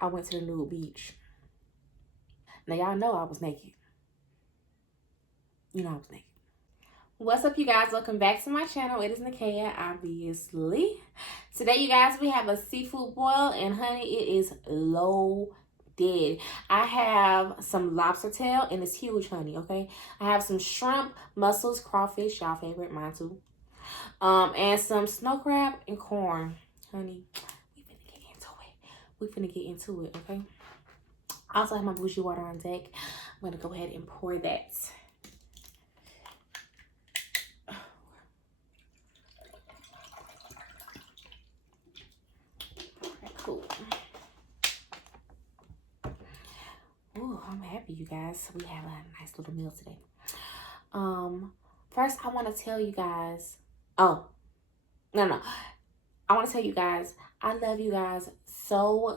I went to the Nude Beach. Now, y'all know I was naked. You know I was naked. What's up, you guys? Welcome back to my channel. It is Nakia, obviously. Today, you guys, we have a seafood boil, and honey, it is loaded. I have some lobster tail, and it's huge, honey, okay? I have some shrimp, mussels, crawfish, y'all favorite, mine too. And some snow crab and corn, honey. We finna get into it, okay? I also have my bougie water on deck. I'm gonna go ahead and pour that. Okay, cool. Ooh, I'm happy, you guys. We have a nice little meal today. First, I want to tell you guys. Oh, no. I want to tell you guys, I love you guys so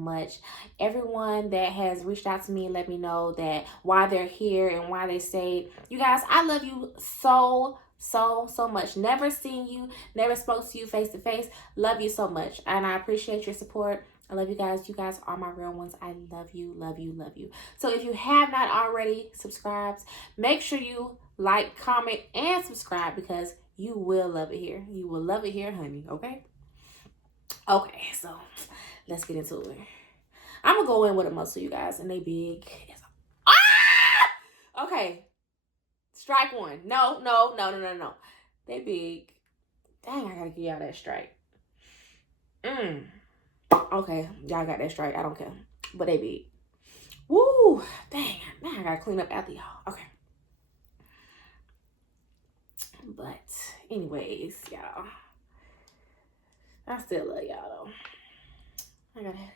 much. Everyone that has reached out to me and let me know that why they're here and why they stayed. You guys, I love you so much. Never seen you, never spoke to you face to face. Love you so much. And I appreciate your support. I love you guys. You guys are my real ones. I love you. So if you have not already subscribed, make sure you like, comment, and subscribe because you will love it here. You will love it here, honey. Okay? Okay, so let's get into it. I'm going to go in with a mussel, you guys, and they big. Ah! Okay. Strike one. No. They big. Dang, I got to give y'all that strike. Okay, y'all got that strike. I don't care. But they big. Woo! Dang, now I got to clean up after y'all. Okay. But anyways, y'all, I still love y'all though. I gotta have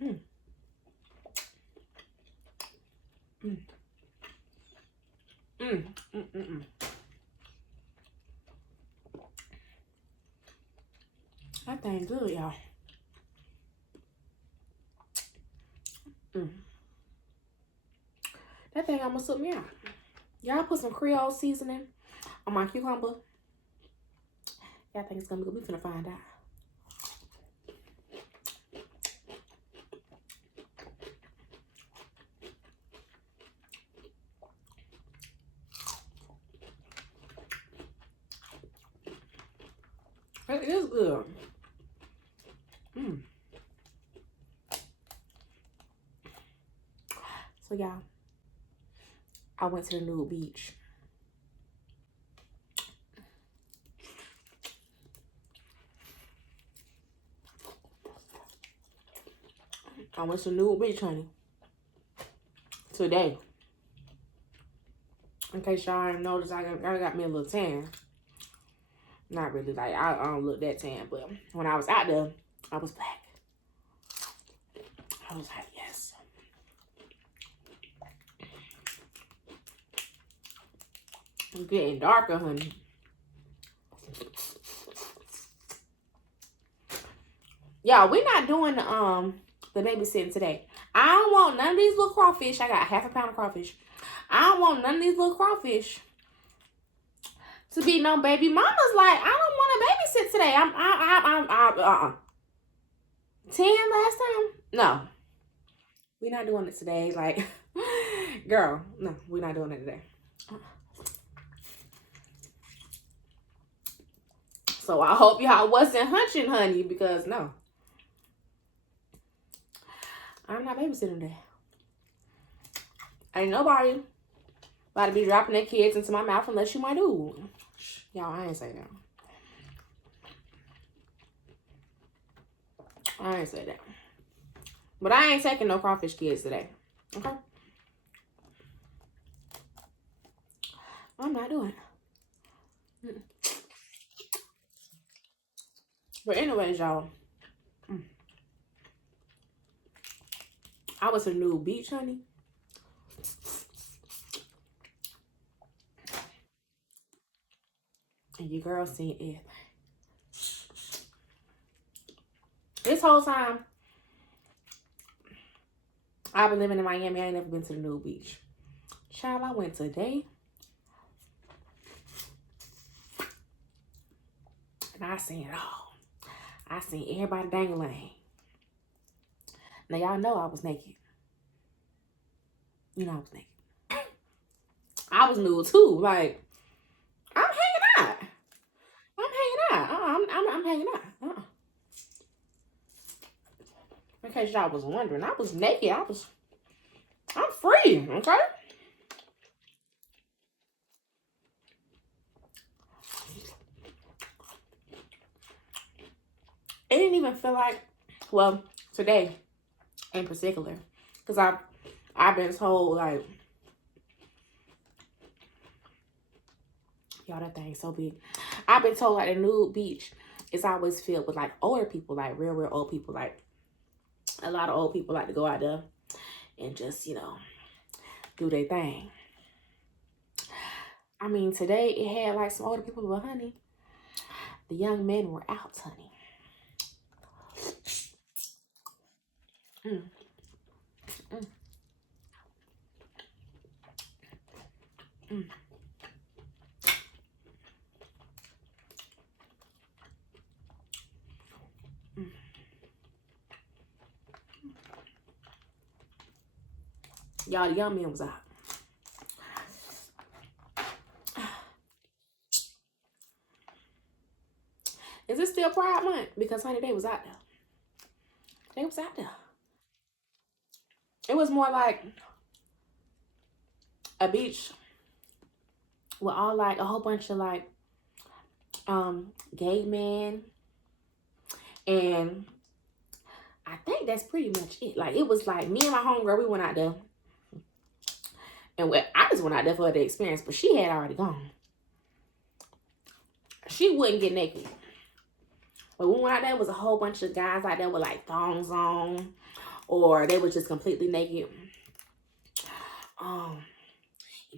it. That thing good, y'all. That thing almost took me out. Y'all put some Creole seasoning on my cucumber. Y'all think it's gonna be good? We finna find out. It is good. So y'all, I went to the Nude Beach. I went to Nude Beach, honey. Today. In case y'all didn't notice, I got me a little tan. Not really, like, I don't look that tan, but when I was out there, I was black. I was like, yes. It's getting darker, honey. Y'all, we're not doing the babysitting today. I don't want none of these little crawfish. I got half a pound of crawfish. I don't want none of these little crawfish to be no baby mama's. Like, I don't want to babysit today. 10 last time? No. We're not doing it today. Like, girl, no, we're not doing it today. So I hope y'all wasn't hunching, honey, because no. I'm not babysitting today. Ain't nobody about to be dropping their kids into my mouth unless you my dude. Y'all, I ain't say that. I ain't say that. But I ain't taking no crawfish kids today. Okay? I'm not doing it. But anyways, y'all. I was in Nude Beach, honey. And your girl seen everything. This whole time, I've been living in Miami. I ain't never been to the Nude Beach. Child, I went today. And I seen it all. I seen everybody dangling. Now, y'all know I was naked. You know I was naked. I was nude too. Like, I'm hanging out. I'm hanging out. I'm hanging out. In case y'all was wondering, I was naked. I'm free. Okay. It didn't even feel like, well, today in particular, because I've been told, like, y'all, that thing's so big. I've been told, like, the Nude Beach is always filled with, like, older people, like, real old people. Like, a lot of old people like to go out there and just, you know, do their thing. I mean, today it had, like, some older people, but, honey, the young men were out, honey. Mm. Mm. Mm. Mm. Y'all, the young men was out. Is it still Pride Month? Because, honey, they was out there. They was out there. It was more like a beach with all, like, a whole bunch of, like, gay men. And I think that's pretty much it. Like, it was like me and my homegirl, we went out there. And I just went out there for the experience, but she had already gone. She wouldn't get naked. But when we went out there, it was a whole bunch of guys out there with, like, thongs on. Or they were just completely naked. And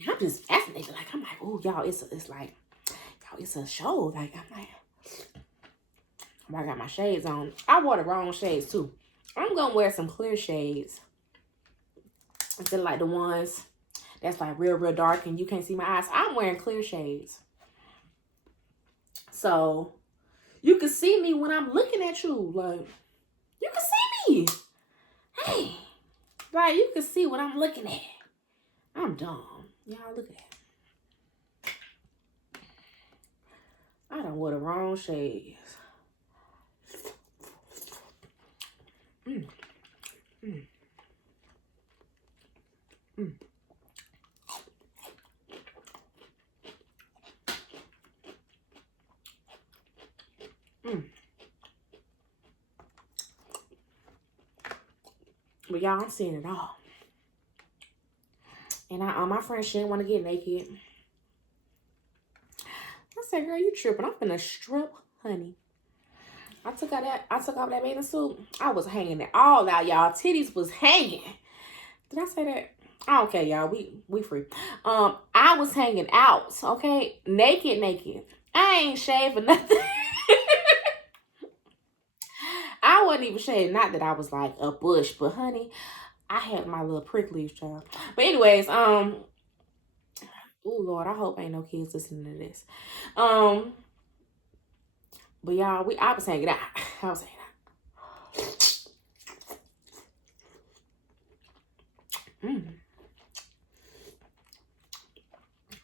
I'm just fascinated. Like, I'm like, oh, y'all, it's like, y'all, it's a show. Like, I'm like, I got my shades on. I wore the wrong shades, too. I'm going to wear some clear shades. Instead of, like, the ones that's, like, real dark and you can't see my eyes. I'm wearing clear shades. So, you can see me when I'm looking at you. Like, you can see me. Hey. Like, you can see what I'm looking at. I'm dumb. Y'all, look at that. I done wore the wrong shades. Mm. Mm. Mm. Mm. But y'all, I'm seeing it all. And my friend, she didn't want to get naked. I said, girl, you tripping. I'm finna strip, honey. I took off that bathing suit. I was hanging it all out, y'all. Titties was hanging. Did I say that? I don't care, y'all. We free. I was hanging out, okay? Naked. I ain't shaving nothing. I wasn't even shaving. Not that I was like a bush, but honey, I had my little pricklies, child. But anyways, oh Lord, I hope ain't no kids listening to this. But y'all, I was hanging out. I was hanging out.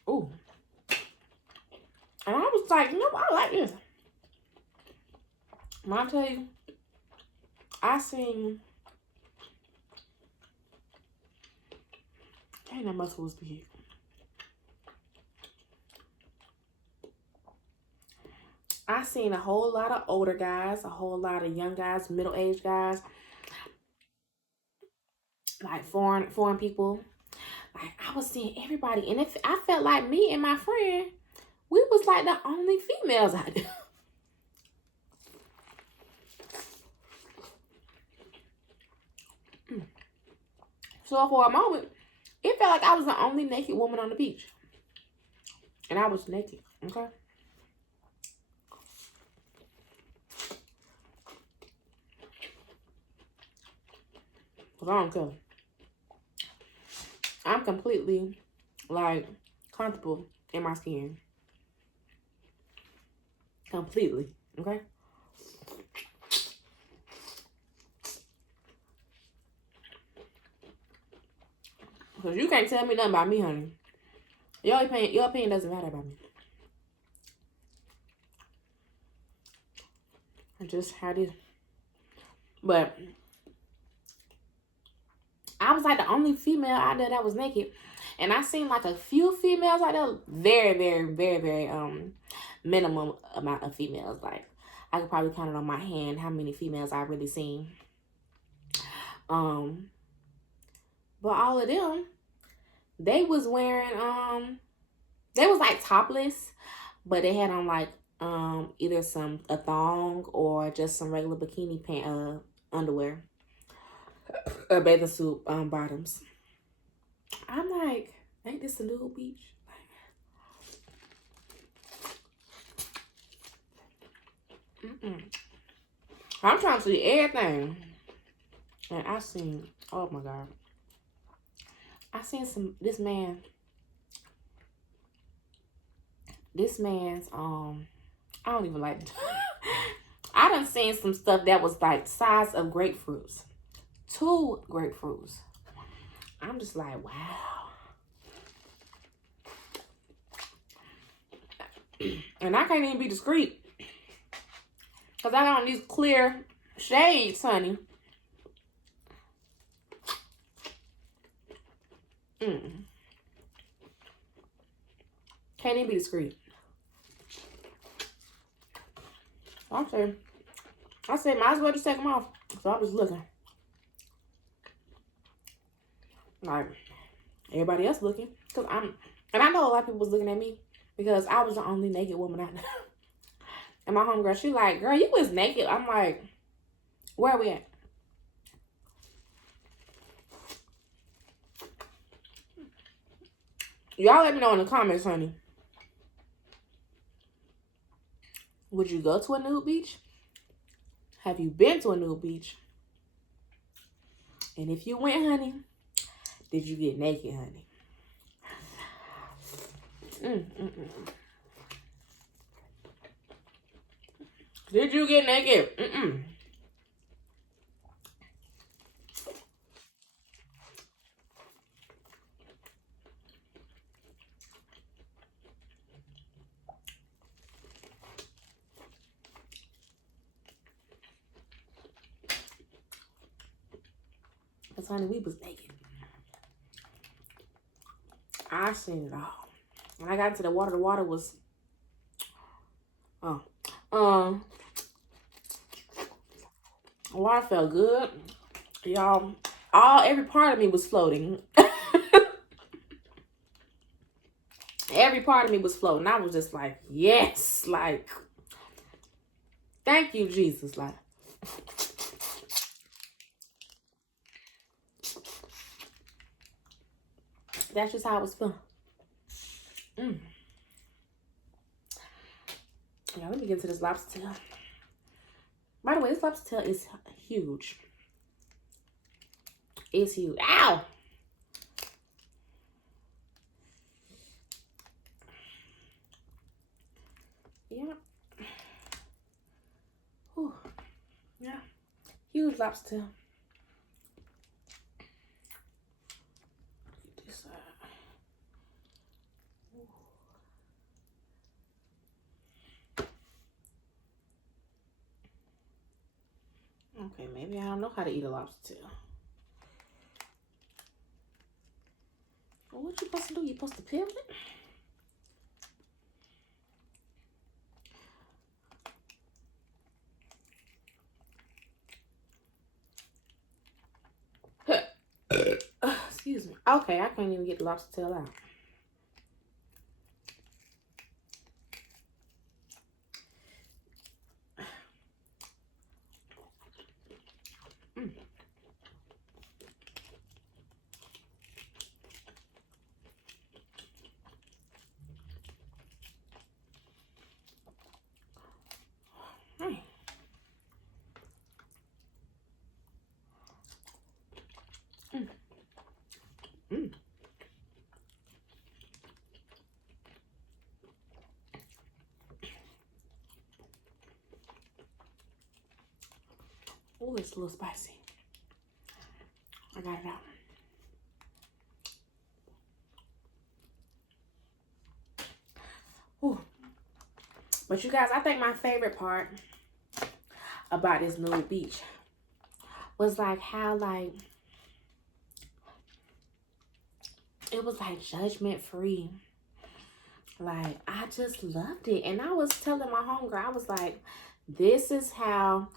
Ooh. And I was like, you know, I like this. When I tell you, I seen, dang, that muscle was big. I seen a whole lot of older guys, a whole lot of young guys, middle-aged guys, like foreign people. Like, I was seeing everybody, and I felt like me and my friend, we was like the only females out there. So for a moment, it felt like I was the only naked woman on the beach. And I was naked, okay? Because I don't care. I'm completely, like, comfortable in my skin. Completely. Okay? Because you can't tell me nothing about me, honey. Your opinion doesn't matter about me. I just had it. But I was like the only female out there that was naked. And I seen like a few females out there. Very, very, very, very minimum amount of females. Like I could probably count it on my hand how many females I really seen. But all of them, they was wearing they was like topless, but they had on like either a thong or just some regular bikini underwear or bathing suit bottoms. I'm like, ain't this a Nude Beach? I'm trying to see everything, and I seen, oh my god, I seen this man's I don't even like I done seen some stuff that was like size of grapefruits. 2 grapefruits. I'm just like, wow. And I can't even be discreet. Because I got on these clear shades, honey. Can't even be discreet. I said, might as well just take them off. So I was looking. Like, everybody else looking. And I know a lot of people was looking at me. Because I was the only naked woman out there. And my homegirl, she like, girl, you was naked. I'm like, where are we at? Y'all let me know in the comments, honey. Would you go to a nude beach? Have you been to a nude beach? And if you went, honey, did you get naked, honey? Did you get naked? Because, honey, we was naked. I seen it all. When I got into the water was... water felt good. Y'all, every part of me was floating. Every part of me was floating. I was just like, yes, like, thank you, Jesus. Like, that's just how it was feeling. Yeah, let me get into this lobster tail. By the way, this lobster tail is huge. It's huge. Ow! Yeah. Whew. Yeah. Huge lobster tail. Get this side. Okay, maybe I don't know how to eat a lobster tail. Well, what you supposed to do? You supposed to peel it? Excuse me. Okay, I can't even get the lobster tail out. Oh, it's a little spicy. I got it out. Ooh. But you guys, I think my favorite part about this Nude Beach was like how like it was like judgment free. Like I just loved it. And I was telling my homegirl, I was like, this is how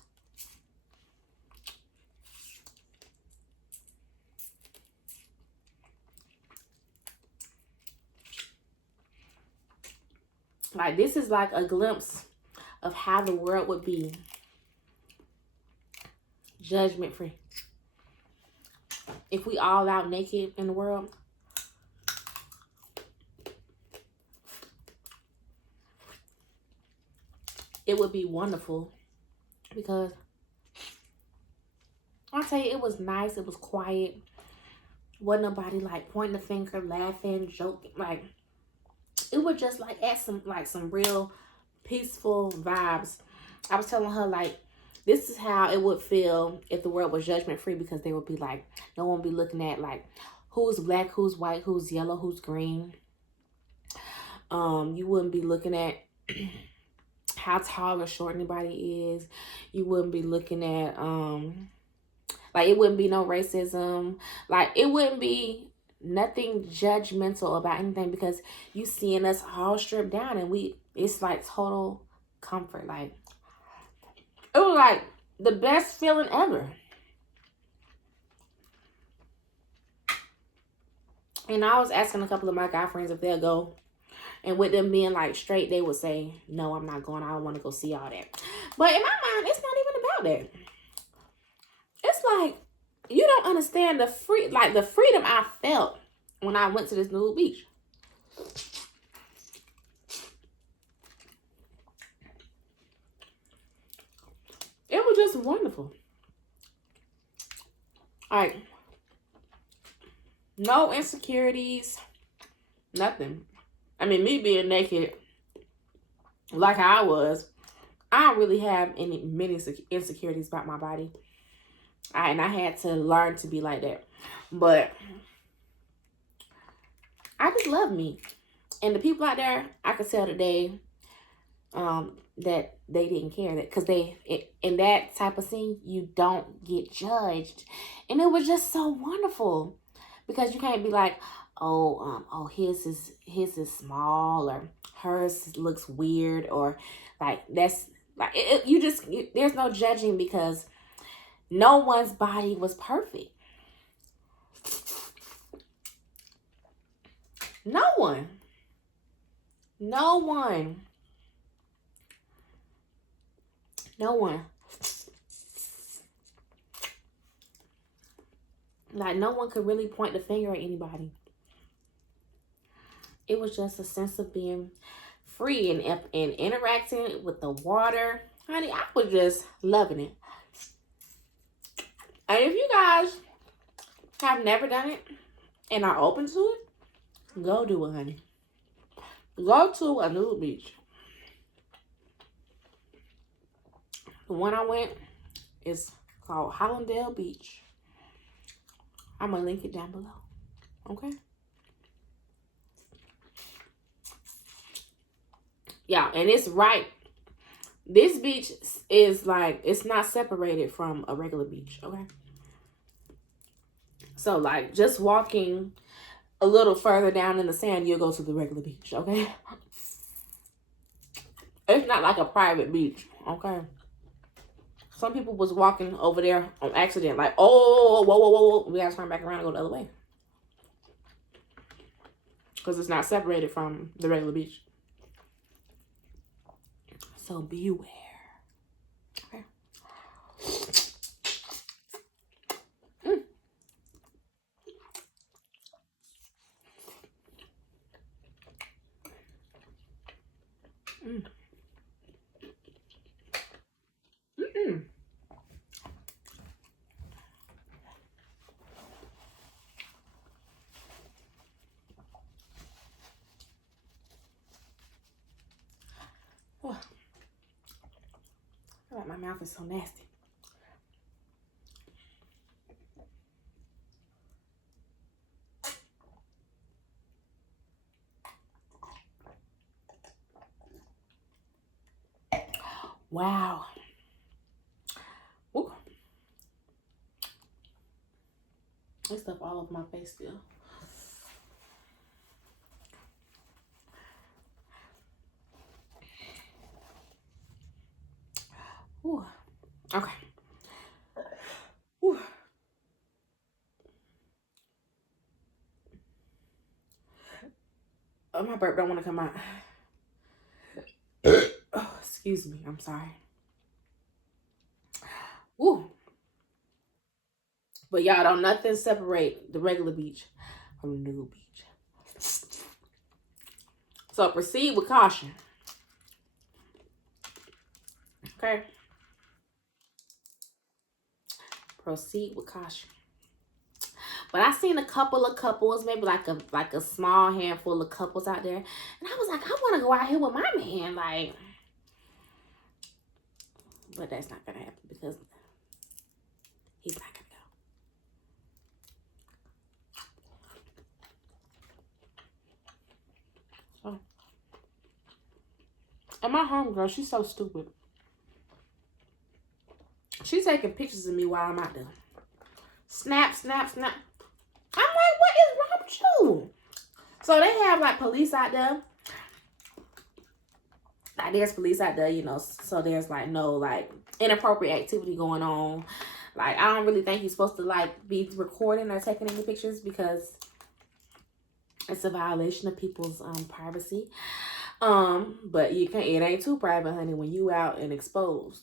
like this is like a glimpse of how the world would be judgment free. If we all out naked in the world. It would be wonderful because I'll tell you, it was nice. It was quiet. Wasn't nobody like pointing the finger, laughing, joking. Like it was just like at some real peaceful vibes. I was telling her like this is how it would feel if the world was judgment free, because they would be like no one would be looking at like who's black, who's white, who's yellow, who's green. You wouldn't be looking at how tall or short anybody is. You wouldn't be looking at like it wouldn't be no racism. Like it wouldn't be nothing judgmental about anything, because you seeing us all stripped down and it's like total comfort. Like it was like the best feeling ever. And I was asking a couple of my guy friends if they'll go. And with them being like straight, they would say, no, I'm not going. I don't want to go see all that. But in my mind, it's not even about that. It's like, you don't understand the freedom I felt when I went to this Nude Beach. It was just wonderful. Like, no insecurities, nothing. I mean, me being naked like I was, I don't really have many insecurities about my body. And I had to learn to be like that. But I just love me. And the people out there, I could tell that they didn't care, that because in that type of scene, you don't get judged. And it was just so wonderful, because you can't be like, oh, his is small, or hers looks weird, or like that's like there's no judging, because no one's body was perfect. No one. No one. No one. Like no one could really point the finger at anybody. It was just a sense of being free and interacting with the water. Honey, I was just loving it. And if you guys have never done it and are open to it, go do it, honey. Go to a Nude Beach. The one I went is called Hollandale Beach. I'm going to link it down below. Okay? Yeah, and it's right. This beach is like, it's not separated from a regular beach, okay? So, like, just walking a little further down in the sand, you'll go to the regular beach, okay? It's not like a private beach, okay? Some people was walking over there on accident, like, oh, whoa. We gotta turn back around and go the other way. Because it's not separated from the regular beach. So beware. Okay. Oh, my mouth is so nasty. Wow. Ooh. There's stuff all over my face still. Ooh. Okay. Ooh. Oh, my burp don't want to come out. Oh, excuse me. I'm sorry. Ooh. But y'all don't nothing separate the regular beach from the nude beach. So proceed with caution. Okay. Proceed with caution. But I seen a couple of couples, maybe like a small handful of couples out there, and I was like, I want to go out here with my man, like. But that's not gonna happen because he's not gonna go. So, and my homegirl, she's so stupid. She's taking pictures of me while I'm out there. Snap, snap, snap. I'm like, what is wrong with you? So they have like police out there. Like there's police out there, you know, so there's like no like inappropriate activity going on. Like I don't really think you're supposed to like be recording or taking any pictures because it's a violation of people's privacy. But you can't, it ain't too private, honey, when you out and exposed.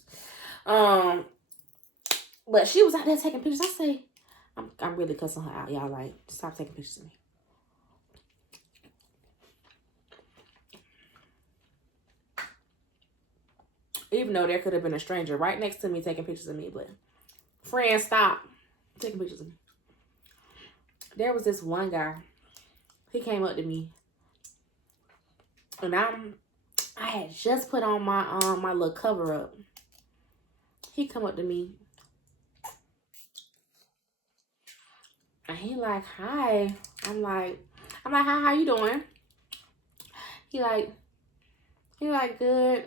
But she was out there taking pictures. I say, I'm really cussing her out, y'all. Like, stop taking pictures of me. Even though there could have been a stranger right next to me taking pictures of me, but friend, stop taking pictures of me. There was this one guy. He came up to me, and I had just put on my my little cover up. He come up to me, and he like, hi. I'm like, hi, how you doing? He like, good.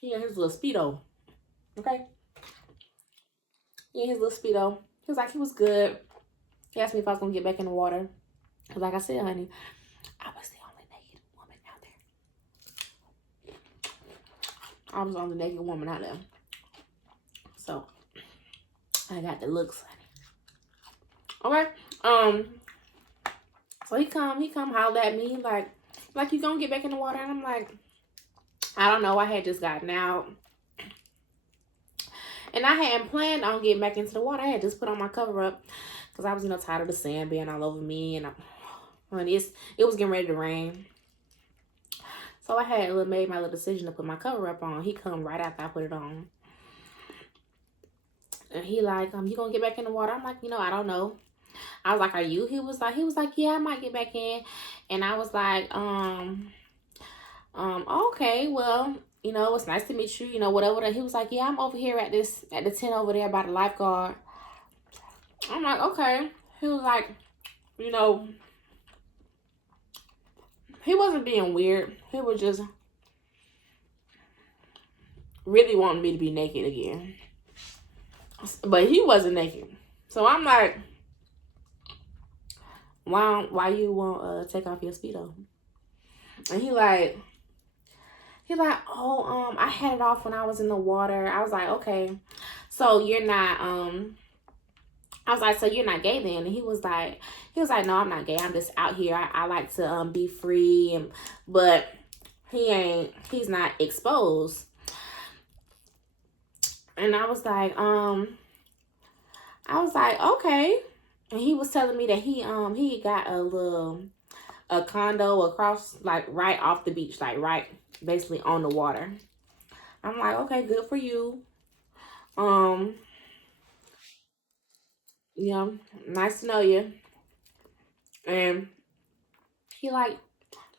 He in his little Speedo. Okay? He in his little Speedo. He was like, he was good. He asked me if I was going to get back in the water. Because like I said, honey, I was the only naked woman out there. I was the only naked woman out there. So, I got the looks, honey. Okay? So he come holler at me like you gonna get back in the water? And I'm like, I don't know. I had just gotten out. And I hadn't planned on getting back into the water. I had just put on my cover up because I was, you know, tired of the sand being all over me. And it was getting ready to rain. So I had made my little decision to put my cover up on. He come right after I put it on. And he like, you gonna get back in the water? I'm like, you know, I don't know. I was like, are you? He was like, yeah, I might get back in. And I was like, okay, well, you know, it's nice to meet you, you know, whatever. He was like, yeah, I'm over here at the tent over there by the lifeguard. I'm like, okay. He was like, you know, he wasn't being weird. He was just really wanting me to be naked again. But he wasn't naked. So I'm like, why you won't take off your Speedo? And he like, oh, I had it off when I was in the water. I was like, okay, so you're not, I was like, so you're not gay then? And he was like, no, I'm not gay. I'm just out here. I like to be free, but he's not exposed. And I was like, okay. And he was telling me that he got a condo across, like right off the beach, like right basically on the water. I'm like, okay, good for you. You know, nice to know you. And he like,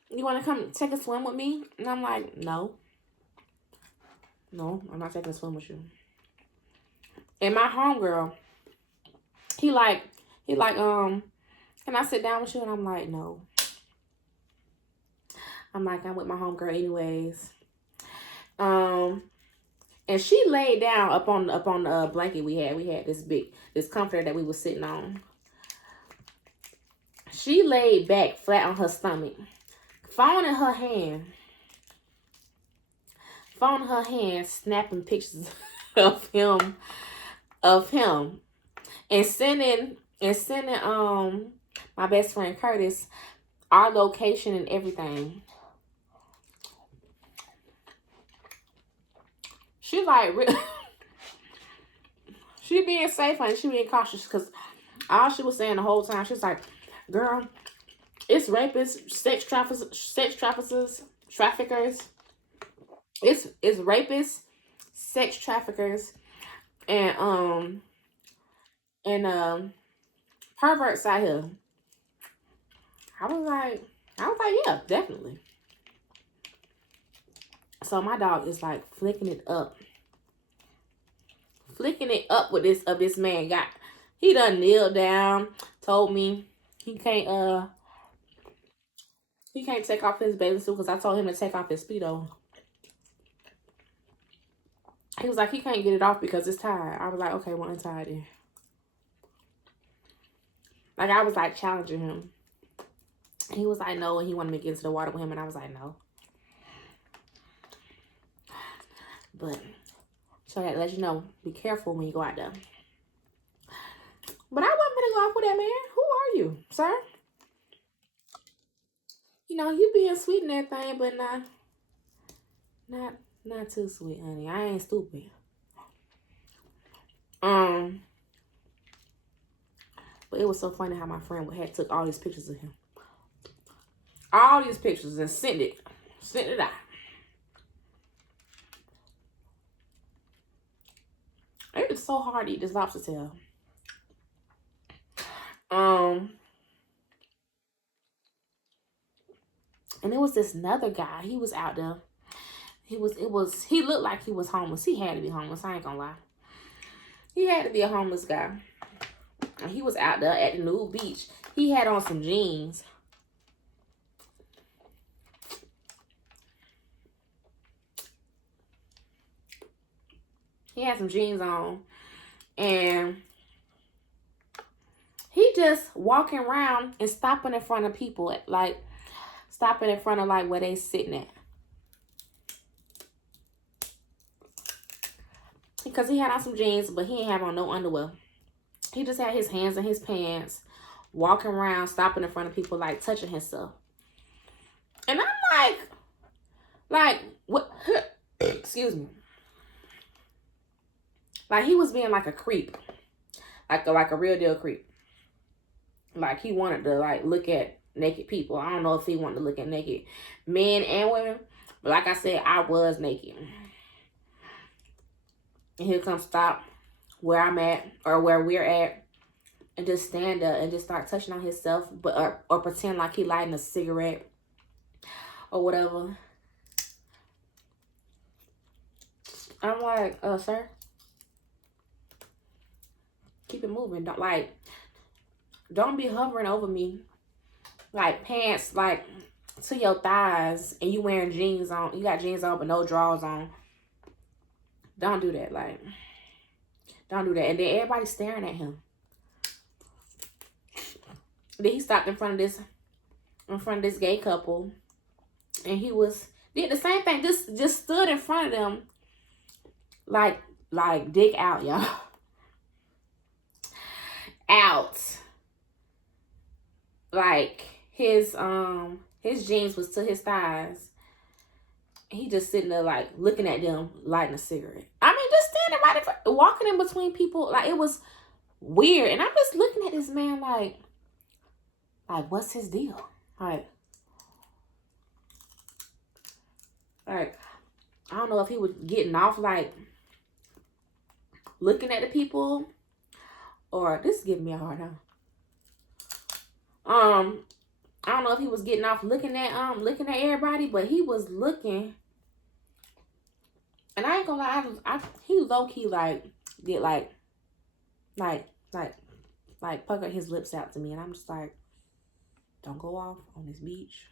you want to come take a swim with me? And I'm like, no, I'm not taking a swim with you. And my homegirl, he like, can I sit down with you? And I'm like, no. I'm like, I'm with my homegirl anyways. And she laid down up on the blanket we had. We had this comforter that we was sitting on. She laid back flat on her stomach, phone in her hand. Phone in her hand, snapping pictures of him, and sending my best friend Curtis our location and everything. She like she being safe and she being cautious, because all she was saying the whole time, she's like, girl, it's rapists, sex traffickers. It's rapists, sex traffickers, and perverts out here. I was like, yeah, definitely. So my dog is like flicking it up with this man. He done kneeled down, told me he can't take off his bathing suit because I told him to take off his Speedo. He was like, he can't get it off because it's tied. I was like, okay, well, untie it. Like, I was like challenging him. He was like, no, and he wanted me to get into the water with him, and I was like, no. But, so I had to let you know, be careful when you go out there. But I wasn't gonna go off with that man. Who are you, sir? You know, you being sweet and everything, but not too sweet, honey. I ain't stupid. But it was so funny how my friend had took all these pictures of him. All these pictures and sent it out. It was so hard to eat this lobster tail. And it was this another guy. He was out there. He looked like he was homeless. He had to be homeless. I ain't gonna lie. He had to be a homeless guy. And he was out there at the Nude Beach. He had on some jeans. He had some jeans on. And he just walking around and stopping in front of people. Like, stopping in front of, like, where they sitting at. Because he had on some jeans, but he didn't have on no underwear. He just had his hands in his pants, walking around, stopping in front of people, like, touching himself. And I'm like, what? Excuse me. Like, he was being like a creep. Like a real deal creep. Like, he wanted to, like, look at naked people. I don't know if he wanted to look at naked men and women. But like I said, I was naked. And he'll come stop where I'm at or where we're at and just stand up and just start touching on himself, but or pretend like he lighting a cigarette or whatever. I'm like, sir, keep it moving. Don't be hovering over me like pants like to your thighs and you wearing jeans on. You got jeans on but no drawers on. Don't do that. Like, don't do that. And then everybody's staring at him. Then he stopped in front of this gay couple, and he did the same thing. Just stood in front of them, like dick out, y'all. Out. Like his jeans was to his thighs. He just sitting there, like, looking at them, lighting a cigarette. I mean, just standing right in front, walking in between people. Like, it was weird. And I'm just looking at this man like, what's his deal? Like, I don't know if he was getting off, like, looking at the people. Or, this is giving me a hard time. I don't know if he was getting off looking at everybody, but he was looking. And I ain't gonna lie, he low-key, like, did, like, pucker his lips out to me. And I'm just like, don't go off on this beach.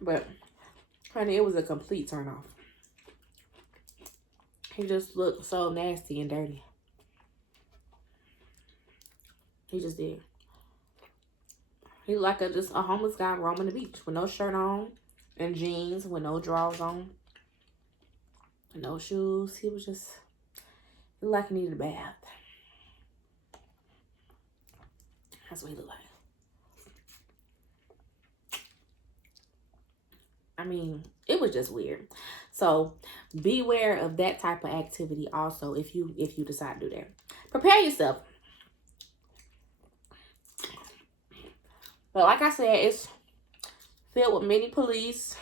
But, honey, it was a complete turn off. He just looked so nasty and dirty. He just did. He looked like just a homeless guy roaming the beach with no shirt on and jeans with no drawers on. No shoes. He was just, he looked like he needed a bath. That's what he looked like. I mean, it was just weird. So beware of that type of activity also if you decide to do that. Prepare yourself. But like I said, it's filled with many police.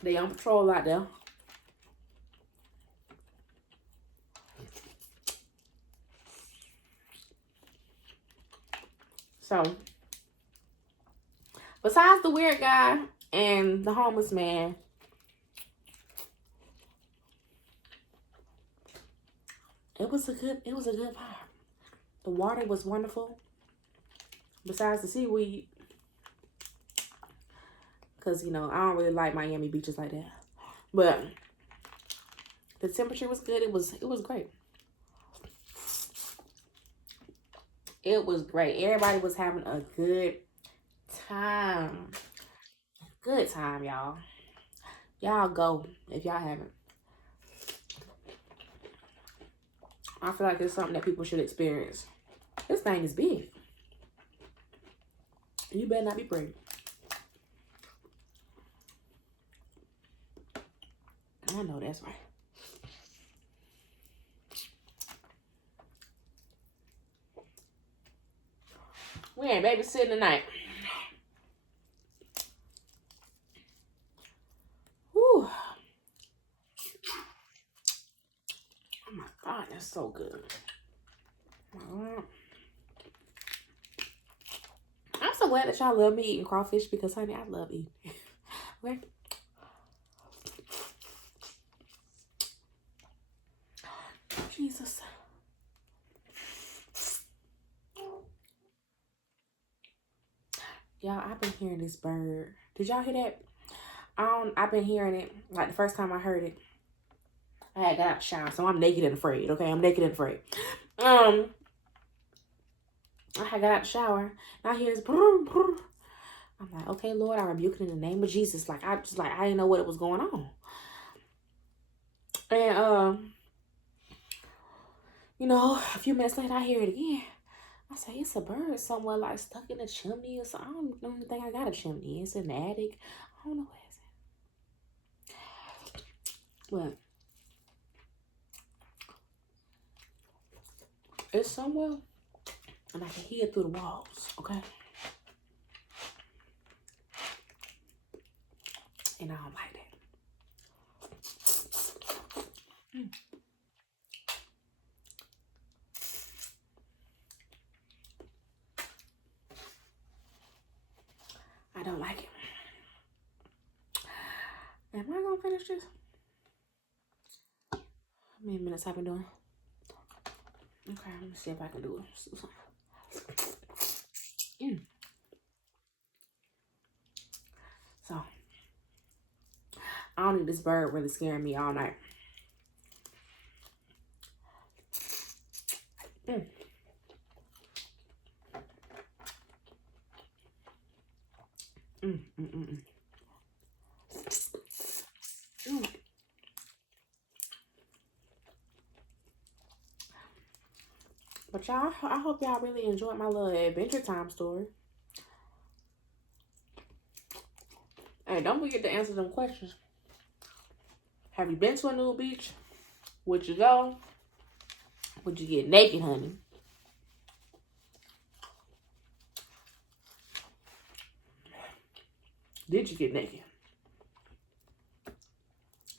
They on patrol out there. So, besides the weird guy and the homeless man, it was a good vibe. The water was wonderful. Besides the seaweed. Because, you know, I don't really like Miami beaches like that. But the temperature was good. It was great. It was great. Everybody was having a good time. Good time, y'all. Y'all go if y'all haven't. I feel like it's something that people should experience. This thing is big. You better not be pregnant. I know that's right. We ain't babysitting tonight. Whew. Oh my God, that's so good. I'm so glad that y'all love me eating crawfish because, honey, I love eating. Okay. Jesus. Y'all, I've been hearing this bird. Did y'all hear that? I've been hearing it. Like the first time I heard it, I had got out the shower, so I'm naked and afraid. Okay, I'm naked and afraid. I had got out the shower, and I hear this. Brr, brr. I'm like, okay, Lord, I rebuke it in the name of Jesus. Like I didn't know what was going on. And you know, a few minutes later, I hear it again. I say, it's a bird somewhere like stuck in a chimney or something. I don't even think I got a chimney. It's in the attic. I don't know where it's at. But it's somewhere and I can hear it through the walls, okay? And I don't like that. I don't like it. Am I gonna finish this? How many minutes have I been doing? Okay, let me see if I can do it. So, I don't need this bird really scaring me all night. But y'all, I hope y'all really enjoyed my little adventure time story. Hey, don't forget to answer them questions. Have you been to a nude beach? Would you go? Would you get naked, honey? Did you get naked?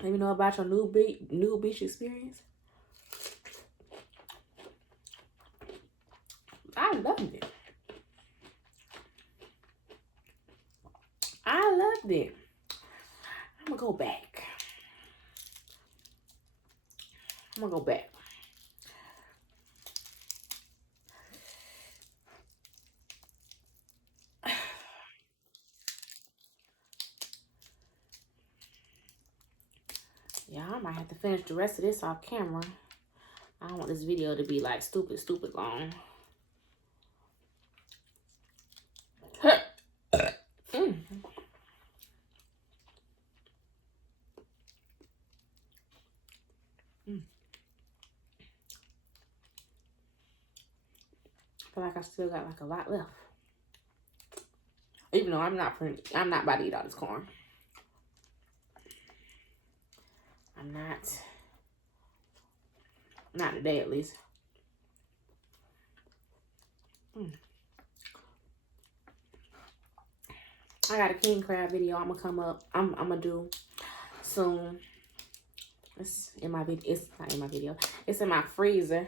Let me know about your nude beach experience. I loved it. I loved it. I'm gonna go back. I'm gonna go back. Yeah, I might have to finish the rest of this off camera. I don't want this video to be like stupid long. Mm. Mm. I feel like I still got like a lot left. Even though I'm not about to eat all this corn. I'm not today at least. Mm. I got a king crab video I'm gonna do soon. It's in my video. It's not in my video. It's in my freezer.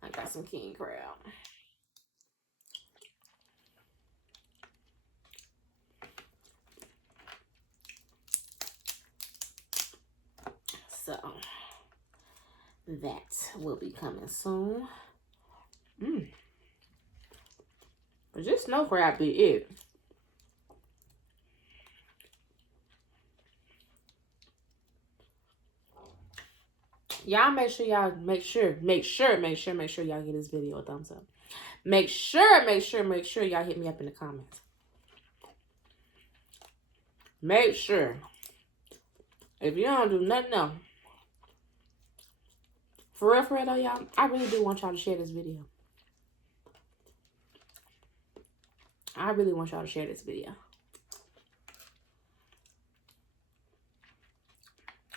I got some king crab. So that will be coming soon. But just snow crab be it. Y'all make sure y'all give this video a thumbs up. Make sure y'all hit me up in the comments. Make sure. If you don't do nothing else. For real though, y'all, I really do want y'all to share this video. I really want y'all to share this video.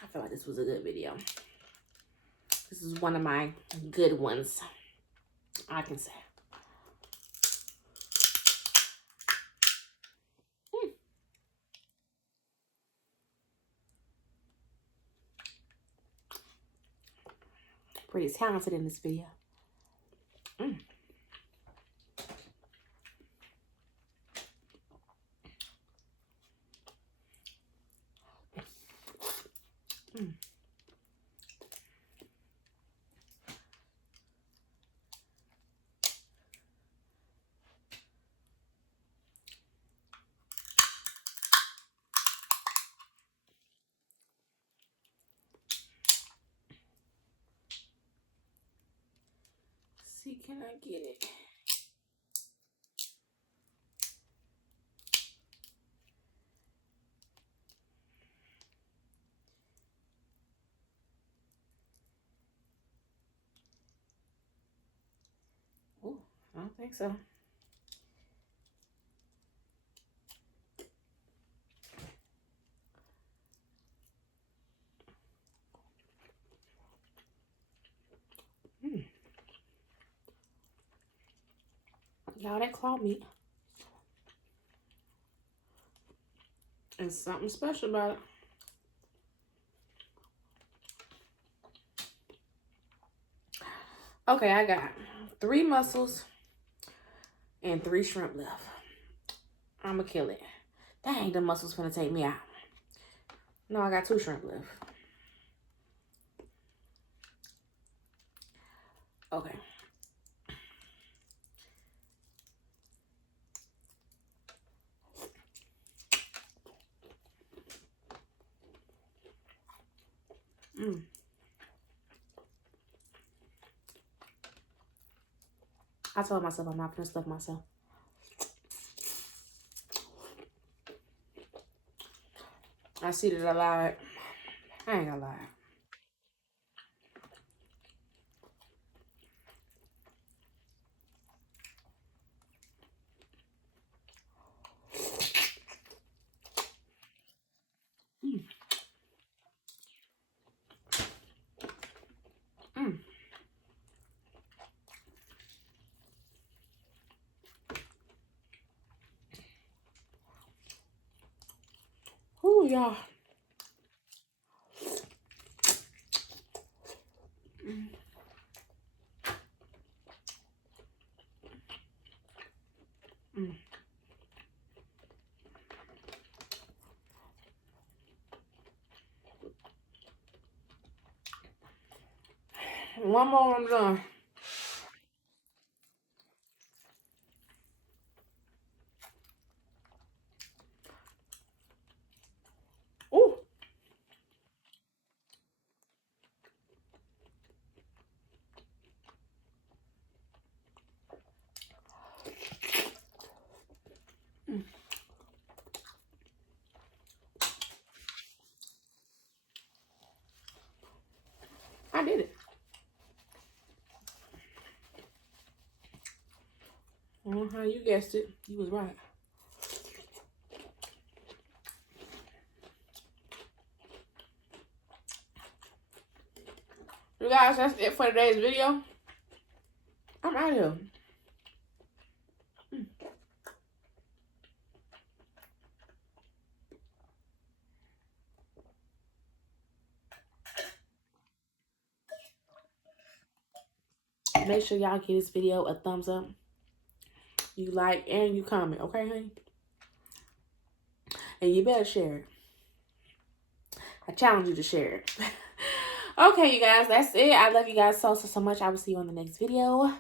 I feel like this was a good video. This is one of my good ones, I can say. Pretty talented in this video. Mm. Mm. See, can I get it? Oh, I don't think so. Y'all, that claw meat. There's something special about it. Okay, I got 3 mussels and 3 shrimp left. I'ma kill it. Dang, the mussels finna take me out. No, I got 2 shrimp left. Okay. I told myself I'm not gonna stuff myself. I see that I lied. I ain't gonna lie. Ooh, y'all. One more, I'm done. You guessed it. You was right. You guys, that's it for today's video. I'm out of here. Make sure y'all give this video a thumbs up. You like and you comment, okay, honey? And you better share it. I challenge you to share it. Okay, you guys, that's it. I love you guys so much. I will see you on the next video.